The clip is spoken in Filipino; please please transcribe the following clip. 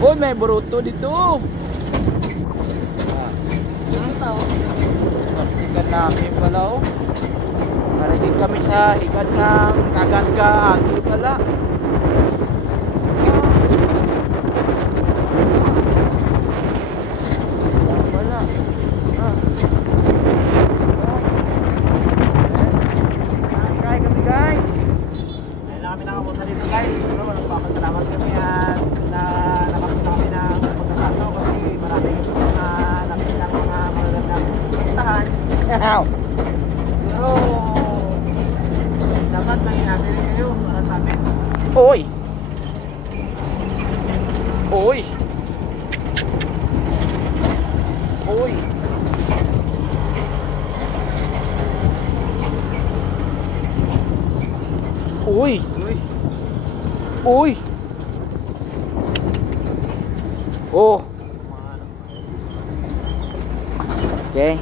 Uy, may buruto dito. Ang tao. Higan namin pala oh. Marigid kami sa higan sa Nagatgaagi pala. Wala. Try kami guys. Ayun na kami nakapunta dito guys. Pero nagpapasalamat kami at na nakapunta kami ng pagkakataon kasi maraming na nakita ng mga magagandang puntahan. Ow. Pero dapat nangyayari rin kayo para sa amin. Uy. Uy. Uy. Uy. Uy. Uy. Oh. Okay.